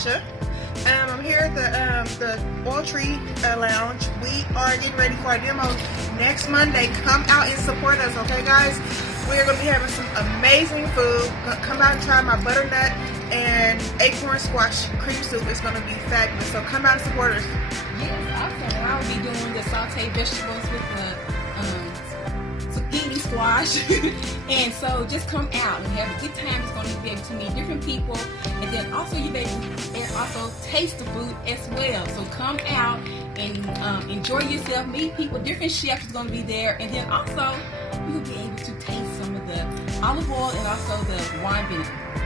Latosha. I'm here at the Oil Tree Lounge. We are getting ready for our demo next Monday. Come out and support us, okay, guys? We are going to be having some amazing food. Come out and try my butternut and acorn squash cream soup. It's going to be fabulous. So come out and support us. Yes, awesome. And I'll be doing the sauteed vegetables with the zucchini squash. And so just come out and have a good time. It's going to be able to meet different people. And then also you may and also taste the food as well. So come out and enjoy yourself, meet people, different chefs is going to be there. And then also you'll be able to taste some of the olive oil and also the wine vinegar.